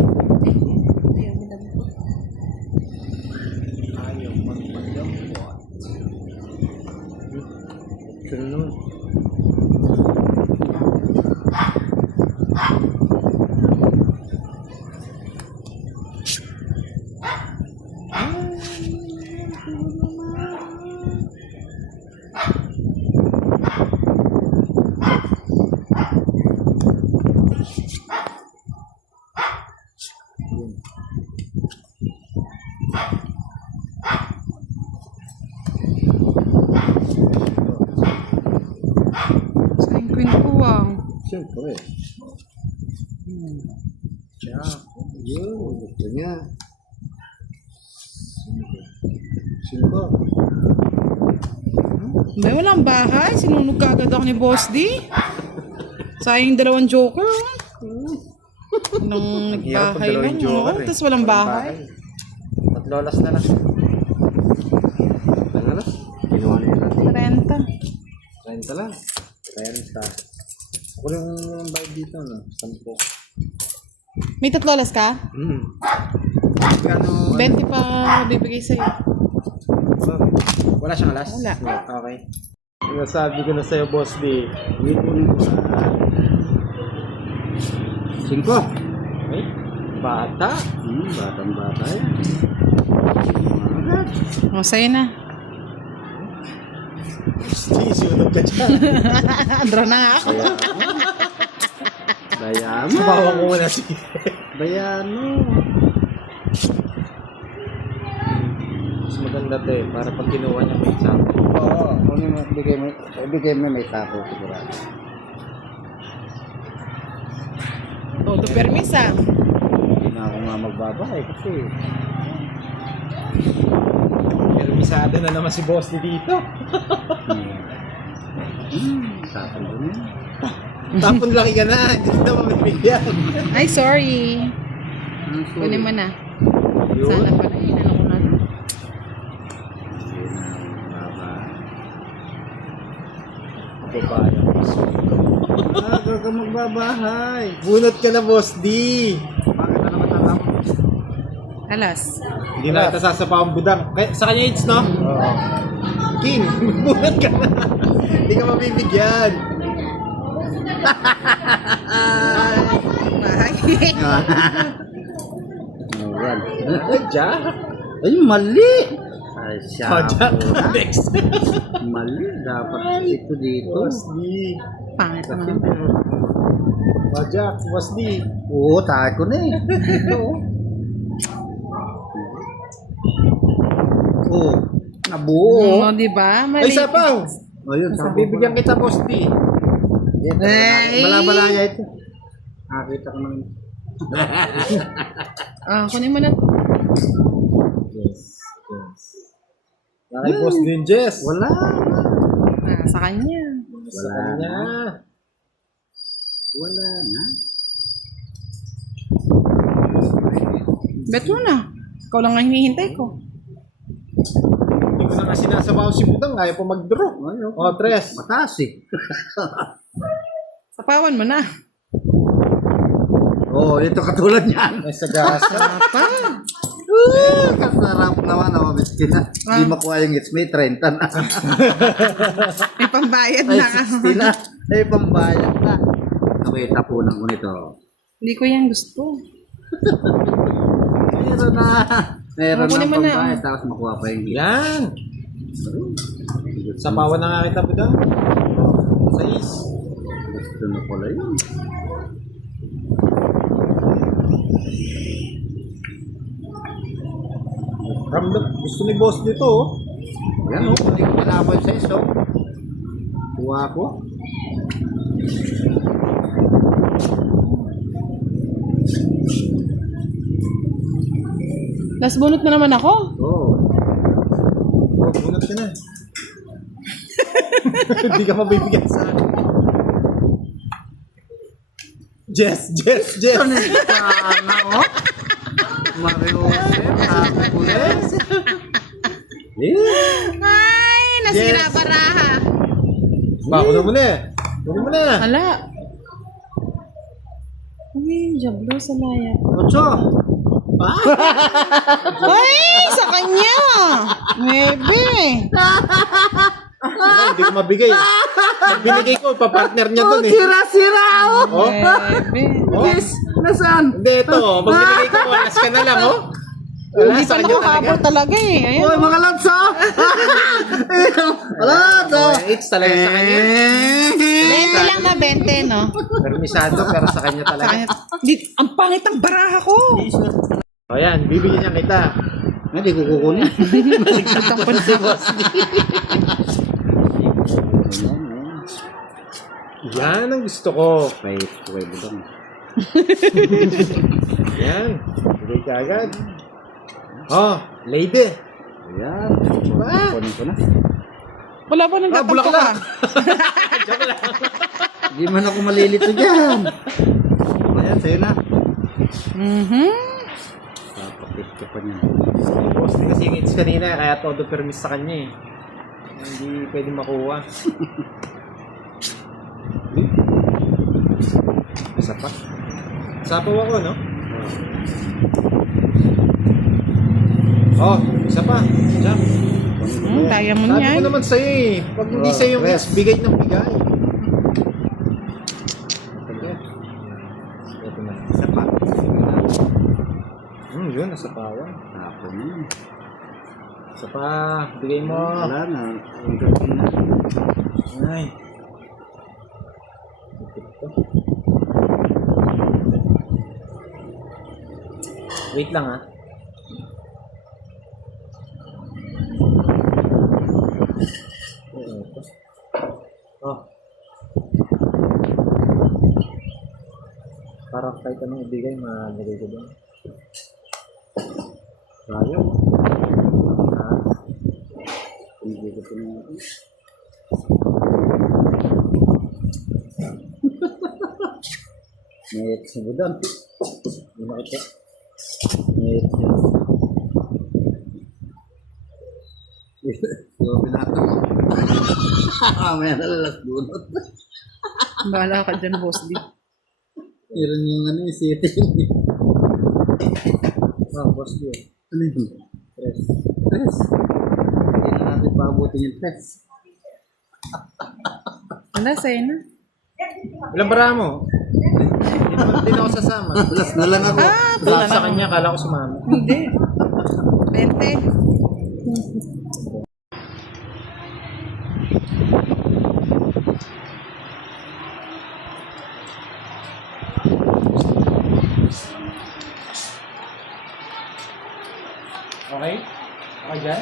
Ayaw mo dampot. Ayaw magpagdamot. Otso na naman. Sa kwintuwang. Siyempre. Jack. Yun, gusto niya. 5. May walang bahay. Sinunog ka agad ako ni Boss D. Sayang 2 joker. Nang Hirap pag nagbahay lang. dalawang joker Oo, eh. tapos walang bahay. Tatlolas na lang. Ano na? Ginawa niya natin. Renta. Renta lang. Renta. Ako yung bayad dito, no? 10. May 3 lolas ka? Gano? 20 pa bibigay sa'yo. Wala siyang alas? Wala. Okay. Sinasabi ko na sa'yo, Boss D. Ulit mo rin ko. 5. Ay, bata. Batang-bata yan. Agad. O, sa'yo na. Sunod ka dyan. Draw na nga ako. Bayaman. Sumawa ko muna si... Bayano. Mas maganda to eh, para pag kinuha niya may sample. Oo. Kung yung bigay mo may tako sigurado. Todo permisa. Hindi na ako nga magbabahay kasi Pero misado na naman si Boss D dito. tapon ko na. Tapon laki ka na, hindi kita mamibigyan. Ay, sorry. Kunin mo na. Sana pala. Inano ko na. Babae ang gusto. Aga ka magbabahay. Bunot ka na, Boss D. Bakit na naman tatapon? Alas. Hindi na kita sasapa ang budang. Kaya, sa kanya it's, no? Oo. King, bunot ka na. Hindi ka mabibigyan. Bahay. Ayan. Jack. Ay, mali. Ay, siya. Jack. Next. Mali. Dapat ito dito. Boss D. Pangit Kasi, naman. Jack, Boss D. oo, tayo ko na eh. Ito. Oo. Nabuo. Oo, di ba? Ay, Mali. sapaw. O yun, Bibigyan kita, Boss D. Ay. Balabalaya ito. Nakita ko naman. Ah, kunin mo na. Yes. Kay Boss din, Jess. Wala. Ah, sa kanya. Sa kanya. Wala na. Bet mo na. Ikaw lang ang hinihintay ko. Hindi ko na nga sinasabaw si Budang. Ayaw pa mag-draw. Ayun. O, tres. Mataas eh. Sapawan mo na. Oo, ito katulad niyan. Ay, sa gas. Apa? Kasarap naman, miskin na. Hindi makuha yung it's may 30 na. May pambayad Ay, na. 60 na. Ay, pambayad na. Okay, tapunan ko nito. Hindi ko yan gusto. Meron na. Meron Kunin na mo na. pambayad. Tapos makuha pa yung hit. Yan. Sapawan na nga kita, Budang. Sa is. Gusto na pala yun. Ramdam, gusto ni boss dito, oh. Yan o, hindi ko kalaban sa iso. Kuha ko. Last bunot na naman ako. Oo. Oh, bunot ka na. Hindi ka mabibigyan sa akin. Jess. Sana o. Mario Joseph. Pulis. Ay, nasira Yes. baraha. Bako na muna eh. Kunin mo na. Ala. Uy, jablo sa laya. Ocho. Ay, sa kanya. Maybe. Wala, hindi ko mabigay. Pag binigay ko, papartner niya dun eh. Sira-sira o. Oh. Maybe. Oh. Yes. Nasaan? Hindi, ito. Pag binigay ko, walas ka na lang, oh. Hindi Sa pa kanya nakakabot talaga eh. Ayun. Uy, mga lods o. Wala to. It's talaga sa kanya. 20 lang na 20, no? Permisado, pero sa kanya Sa talaga. kanya. Di, ang pangit ang baraha ko. O yan, bibigyan niya kita. Hindi ko kukunin. Itang pansiwas. Yan ang gusto ko. Wait lang. Yan. Bigay ka agad. Oh, lady. Ayan. Ba? Kunin ko na. Wala pa nang tatampo ka. bulaklak. Joke lang. Hindi man ako malilito dyan. Ayan, sa'yo na. Papakit ka pa niya. Boss din kasi yung hits kanina, kaya todo permis sa kanya eh. Hindi pwede makuha. Isa pa. Sapaw ako, no? Oh, isa pa. Diyan. Kaya mo Sabi yan. ko naman sa'yo eh. Pag hindi Oh, sa'yo yung press. hits, bigay ng bigay. Ito na. Isa pa. Yun, nasa pawan. Ako na. Isa pa. Bigay mo. Wala na. Ang galing na. Ay. Wait lang ah. Oh. Parang kahit anong ibigay, malagay ko doon. Sayang. Ah, Hindi ko pa na. May sibudan. hindi makita. May Yung pinato mo. May nalalas bunot. Bahala ka dyan, boss. Di. Meron yung ano yung city. Boss yun. Ano yun? Press. Tres. Hindi na natin paabutin yung tres. Wala, sa'yo na. Ilang bara mo? Hindi na ako sasama. Last na lang ako. Dahil sa kanya, kala ko sumama. Hindi. 20. Okay? Okay dyan?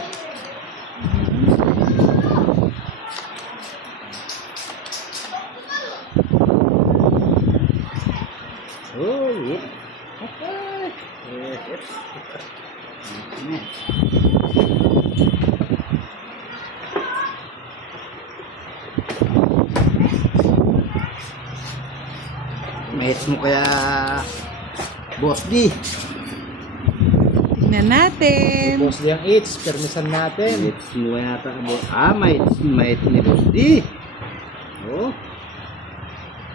Oh, yeah. Mates mo kaya Boss D. Tingnan natin. Boss di ang eats, permisan natin. Mates mo yata mates ni Boss D. Oh.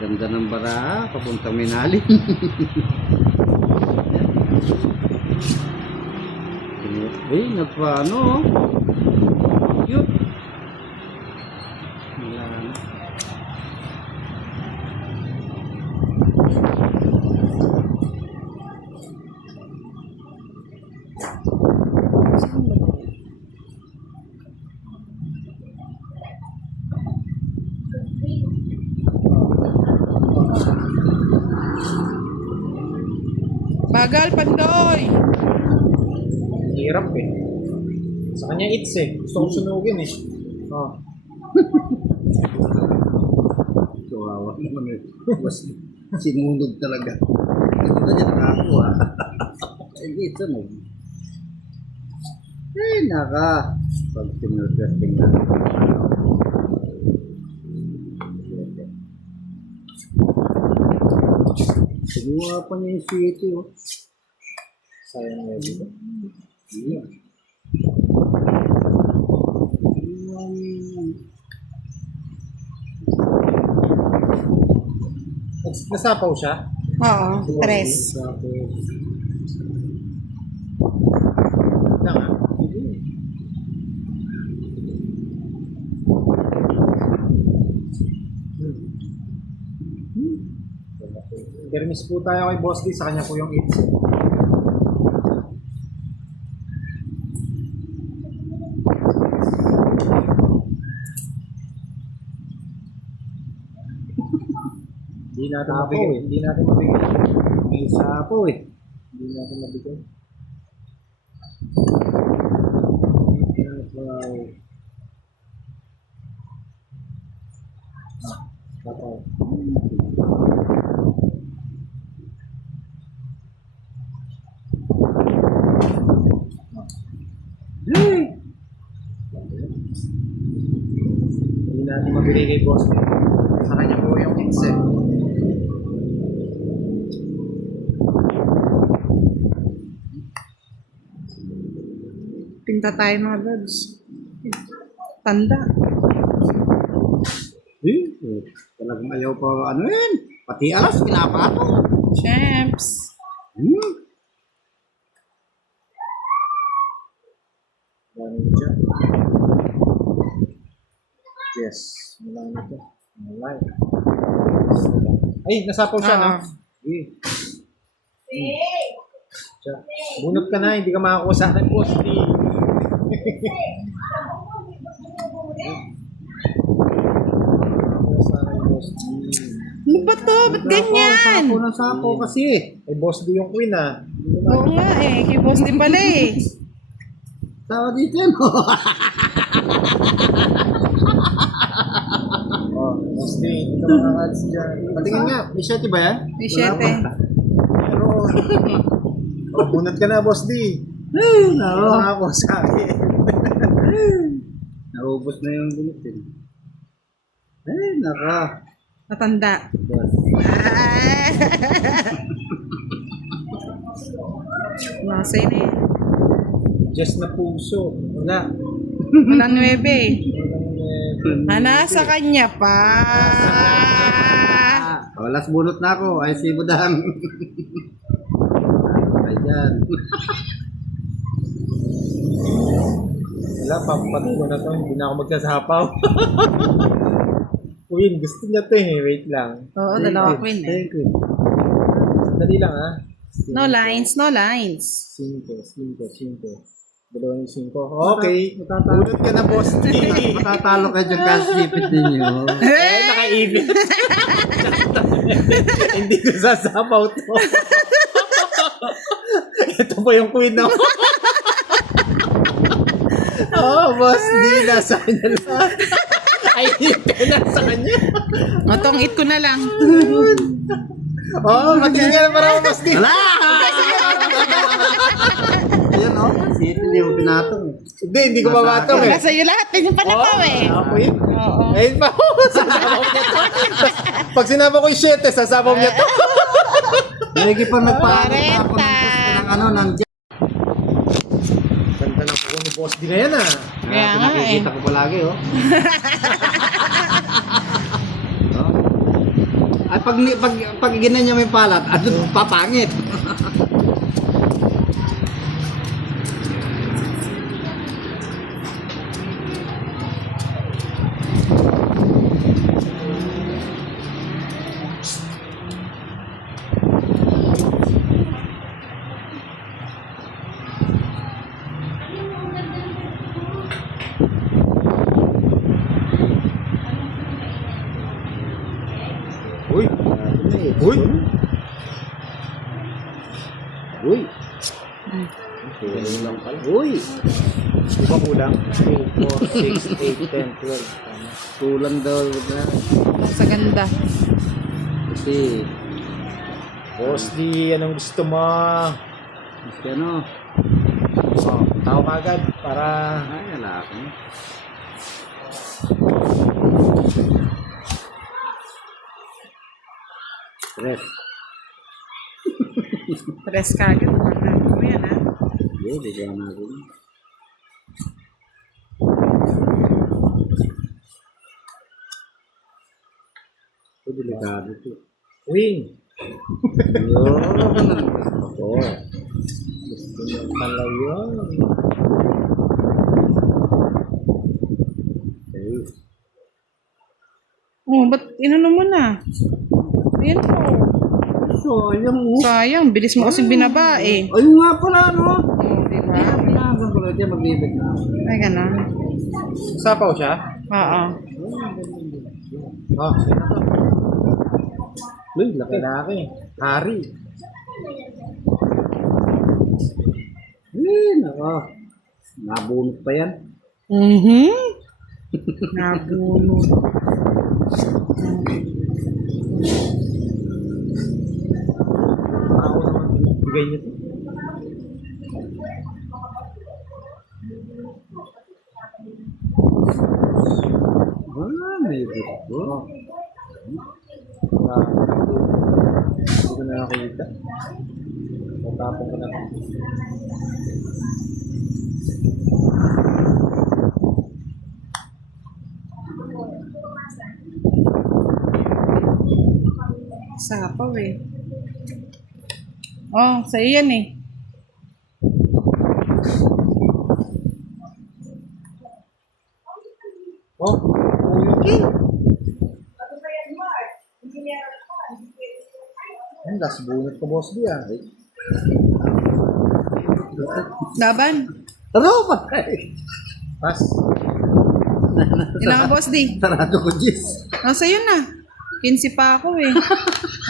Ganda ng bara, papuntang Minalin. Uy, nagpaano oh. Cute. Wala na. Bagal, Pandoy. Hirap eh. Sa kanya it's eh. Gusto kong sunugin eh. Oh. Kawawa naman eh. Mas sinunod talaga. Ito na dyan nakakuha. Hindi, sunog. Naka. Pag sinurgesting na. Siguro pa niya yung city, oh. Sayang nga dito. Yeah. Nasapaw siya? Oo, 3. Na nga. Permis po tayo kay Boss D, sa kanya po yung it's. Hindi natin mabigay. Hindi natin mabigay. May sapo eh. Hindi natin mabigay. Wow. Tapaw. Hindi natin mabigay kay Boss D. Sa kanya po yung it's eh. Pinta tayo mga lods. Tanda. Talagang ayaw pa ano yun. Pati alas, pinapatong. Champs. Dami dyan. Yes. Wala na ito. Wala. Ay, nasapaw siya, no? Siya. Bunot ka na, hindi ka makakuha sa akin, Boss D. Makakuha sa akin, Boss D. Ano ba to? Ba't ganyan? Sapo ng sapo kasi. Ay, Boss D yung queen, ah. Oo nga eh. Kay boss din pala eh. Tawa dito yan. Oh, Boss D, hindi ka makakalis dyan. Patingin nga, may 7 ba yan? May Wala 7. pa. Meron. Oh, bunot ka na, Boss D. Ay, Hindi nako. ka makakuha sa akin. Naubos na yung bulitin. Ay, nako. Matanda. Masay na yan. Just na puso. Wala. Walang 9 eh. Walang, Sa kanya pa. Walas bunot na ako. Ay, si Budang. Ayan. Wala, papapat ko na to. Hindi na ako magsasapaw. Queen, gusto niya to eh. Wait lang. Oo, dalawa queen eh. Thank you. Sandali lang ah. No lines, no lines. 5. Dalawa yung 5. Okay. Bunot ka na, Boss D. Matatalo kayo dyan cash tipid ninyo. Eh, nakaibig. Hindi ko sasapaw to. Ito po yung queen na. Oh, Boss D. Nasa kanya lang. Ay, hindi nasa kanya. Matong-it ko na lang. Oh, matingin ka na para Boss D. Wala! Ayan o. Sito hindi mo pinatong. Hindi ko mabatong eh. Nasa iyo lahat. Ganyan pa na pa eh. Ako yun. Oo. Ayun pa. Sasabaw niya to. Pag sinabi ko yung 7, sasabaw niya to. Lagi pa nagpaano ako 40. ng ano, ng Ganda ng kuko ni Boss D na yan ah. Kaya nga eh. Nakikita ko palagi oh. Ay pag ginan niya may palat, ano papangit. Uy. Uy. Kulang lang pala. Uy! Di ba kulang? 2, 4, 6, 8, 10, 12. Tama. Kulang daw na. Sa ganda. Kasi, Boss D, anong gusto mo? kasi ano, Oh, tao ka agad para... ay, lalaki. Tres. Tres kagad. Ano yan, ha? Yun, bigyan natin. Ito, delikado ito. Wing! Yun, gusto ko. Gusto mo pala yun. Okay. Oh, ba't inano mo na? Ayan po. So, ayun mo. Sayang, bilis mo kasi binaba eh. Ayun nga pala, no? Oh, di ba? Pinagan ko lang dyan, magbibig na. Ay, gano'n. Sapaw siya? Oo. Oh, sino to? Uy, laki. Lalaki. Hari. Eh, nako. Nabunot pa yan. Mhm. Nabunod. Ako naman bigay niyo to. Ah, may gusto. Hindi ko na nakikita. Matapon ko na. Sapaw eh. Oh, sa'yo yan eh. Oh, ulitin. Ang last bunot ko, boss di ah. Laban. Ano pa? Pas. Ilang boss di. Sarado ko, Jis. Nasa yun na. 15 pa ako eh.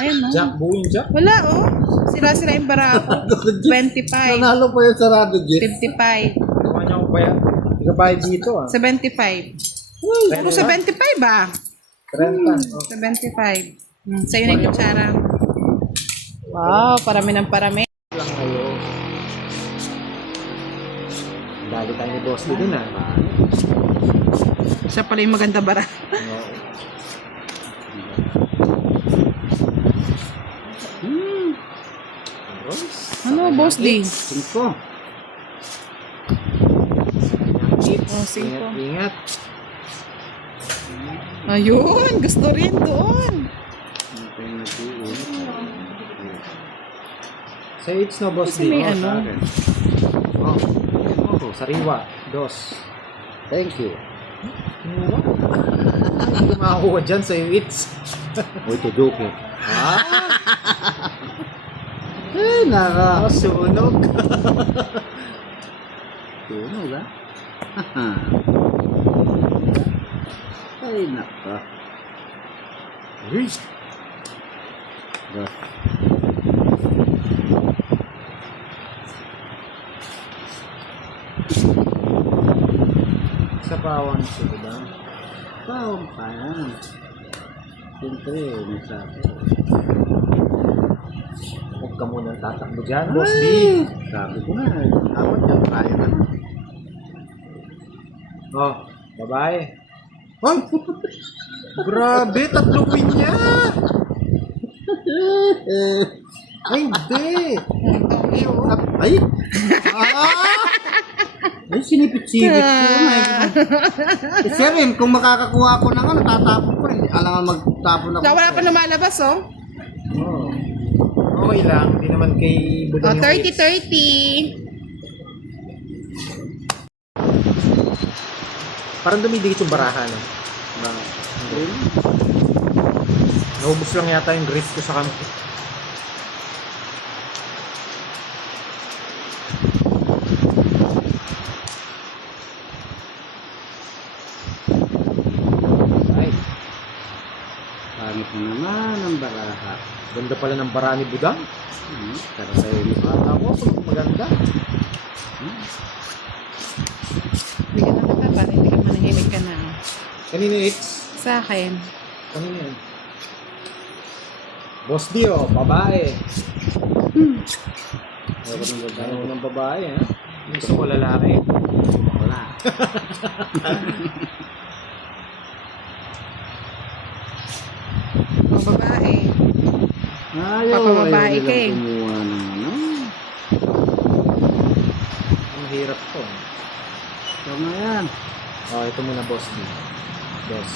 Ayun no. Jack, buuin Jack. Wala oh. Sira-sira yung bara ako. 25. Nanalo pa yung sarado, Jis. 55. Tuwa niya ako ba yan? Hindi ka bayad dito ah. 75. Puro 75 ba? 30. Oh. 75. Sa'yo na yung kutsara. Wow, parami ng parami. Lang kayo. Dali tayo ni boss dito na. Siya pala yung maganda bara. Ano, boss D? 5. Oh, 5. Ingat, ingat. Ayun, gusto rin doon. Sa it's no boss Kasi D. may Oh, ano. sa akin. Oh. Oh, sariwa. Dos. Thank you. Hindi ko makakuha dyan sa it's. Uy, tudok eh. Eh, naka. Oh, sunog. Tunog, ah. Ay, naka. Uy. Sa pawang siya, diba? Taong pa yan. Siyempre, may sabi. Huwag ka munang tatakbo dyan, boss D. Sabi ko nga, awat yan, kaya na. Oh, babae. Oh! Grabe, 3 queen niya! Ay, hindi! Ay! Ay, sinipit-sipit ko. Kasi rin, kung makakakuha ko ng ano, tatapon ko. Hindi alangan magtapon ako. Wala pa lumalabas oh. Oh. Okay lang, hindi naman kay Oh, Budong yung 30-30. Parang dumidikit yung baraha, no? Naubos lang yata yung grip ko sa kampo. Ay, Pangit na naman ang baraha. ganda pala ng bara ni Budang. Pero sa'yo, Ako, maganda. Kanino it's? Sa akin. Kanino yun? Boss Dio, babae. Ayaw ng babae, ha? Gusto ko lalaki. Wala. Mga babae. Ayaw, Papababae ayaw ka eh. nilang kumuha ng ano. Ang hirap to. Tama yan. Oh, ito muna, Boss Dio. Boss.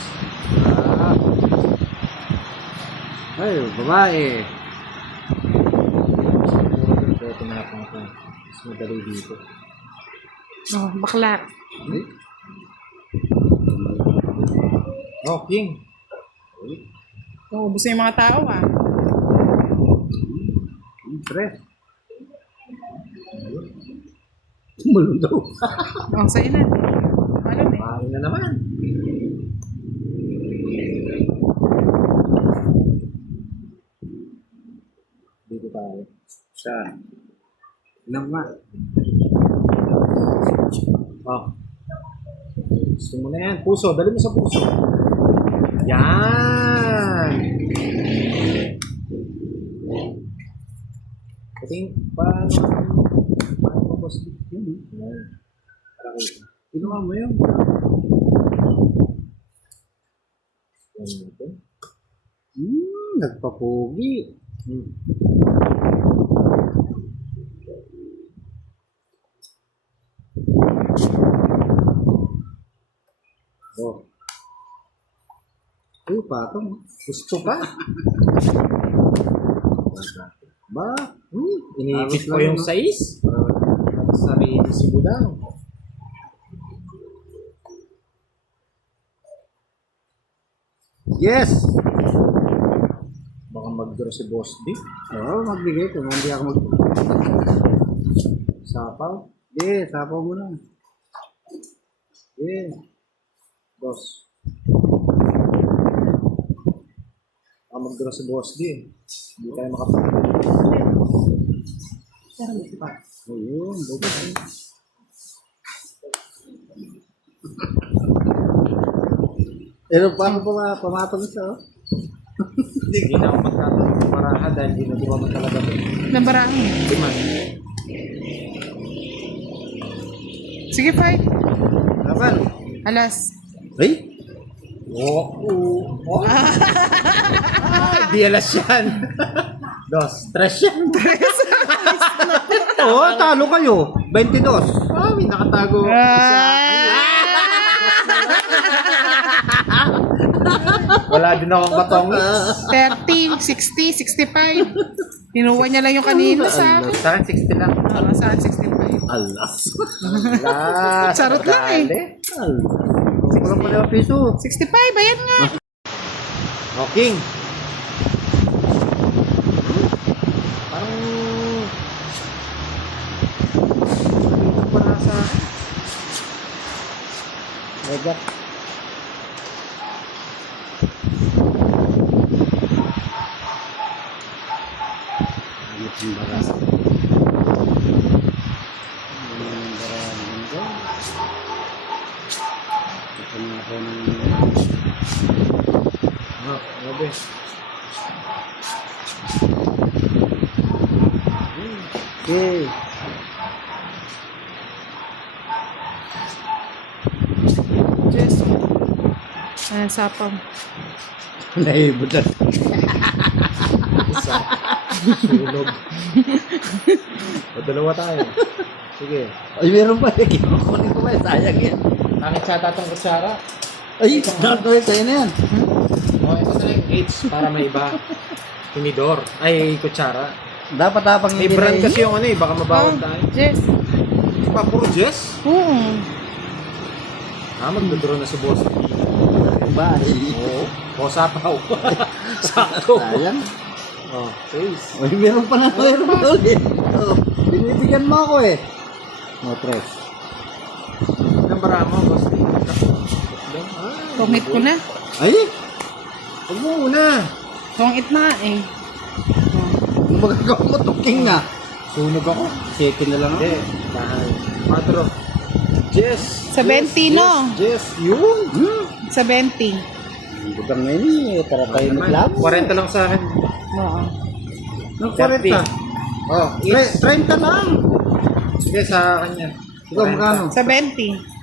Ay, babae. Siguro ito na ako. Mas madali dito. Oh, bakla. Ay, Oh, King. Oh, gusto yung mga tao ah. Tres. Tumulong daw. Oh, sa'yo na. Alam eh. Bahay na naman. Dito tayo. Saan? Ilang nga. Oh. Gusto mo na yan. Puso. Dali mo sa puso. Yan. Pating, paano mo, boss? Yan. Okay. Ginawa mo yun. Yan natin. Nagpapugi. Oh. Ay, patong. Gusto pa? Ba? Iniipit Tapos ko lang, yung no? size. Sarili si Budang. Yes! Baka mag-draw si Boss D. Oo, magbigay ko. Hindi ako mag... Sapaw. Sapaw mo na. Boss. Baka mag-draw si Boss D. Hindi tayo makapagpapalito. Ayun, bukas. Pero paano pamatong siya, oh? Hindi na ako magtatanong ng paraha dahil ginagawa mo talaga ito. Nabarami. Lima. Sige, Fay. Kapan? Alas. Ay? Oh. Di alas yan. Dos. Tres yan. Oo, talo kayo. 22. Oh, may nakatago. Wala din akong batongis. 30, 60, 65. Tinuwa niya lang yung kanina sa akin. Sa akin, 60 lang. Saan 65? Alas. Last. Charot lang eh. Walang pala piso. 65, ayan nga. Oh, King. Parang... Dito pa nasa... Mega. Oh, grabe. Okay. Just. Ayan, sapam. Naibot na. Isa. Sunog. O, dalawa tayo. Sige. Ay, meron pa. Kunin ko ba? Sayang yan. Nakit sa tatang kutsara. Ay, nakatuloy tayo na yan. O, ito na lang yung H para may iba. Tinidor. Ay, kutsara. Dapat tapang May brand kasi yung ano eh. Baka mabawal Oh, tayo. Jess. Pa, puro Jess. Oo. Magdodraw na si boss. Bye. Oo. O, sapaw. Sakto. Sayang. Oh, face. Ay, meron pa ulit. Oh, binibigyan mo ako eh. No, tres. Ilang bara mo, boss? Tungit ko na. Ay, Huwag mo una. Tungit na eh. ano magagawa mo? Tuking na. Sunog ako. Second na lang ako. Hindi. Tahan. 4. Jess. 70, no? Jess. Yun. 70. Hindi ba ngayon para tayo maglabo? 40 lang sa akin. Oo. Nang 40. Oh, 30 lang. Hindi, sa akin yan. Ikaw magkano? 70.